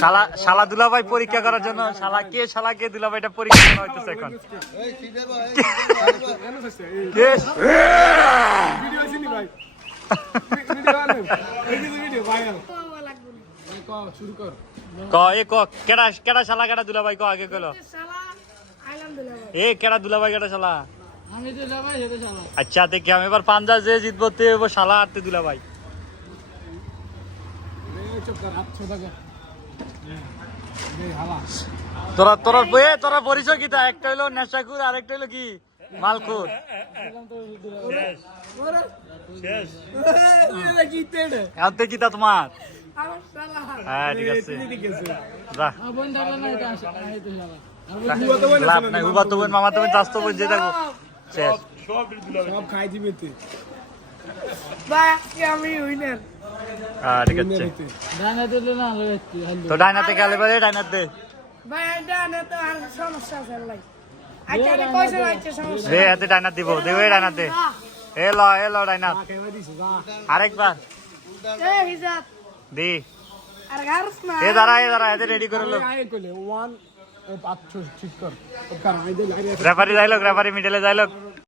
শালা শালা দুলাভাই পরীক্ষা করার জন্য শালা কে শালা কে দুলাভাইটা পরীক্ষা করা হইতেছে এখন। কে? এ ক কেডা কেডা শালা কেডা দুলাভাই ক আগে কইলো। এ কেডা দুলাভাই কেডা শালা? আচ্ছা দেখি আমি এবার পাঞ্জা যে জিতবো তে শালা আর তে দুলাভাই এই চুপ কর হাত ছোটা কর এই হালা তোরা তোরা এ তোরা পরিচয় কিতা একটা হইল নেশাকুর আরেকটা হইল কি? মালকুর এখন তে কিতা তোমার? হ্যাঁ ঠিক আছে। যা। বোন থাকলে না এটা আসে এই তো শালা লাভ নাই হুবা তো বোন মামা তো বোন চাস্তো বোন যে থাকো শেষ। সব খাই দিবে তুই। আমি উইনার হ্যাঁ ঠিক আছে। তো ডাইনাতে গেলে আচ্ছা লাগছে সমস্যা। দে হাতে ডাইনাত দিব। দে ওই ডাইনাতে। এ ল এ ল যা আরেকবার। দি। আর গারস না। এ দাঁড়া এ দাঁড়া এতে রেডি করে লো। Referee যাইলো referee মিডলে যাইলো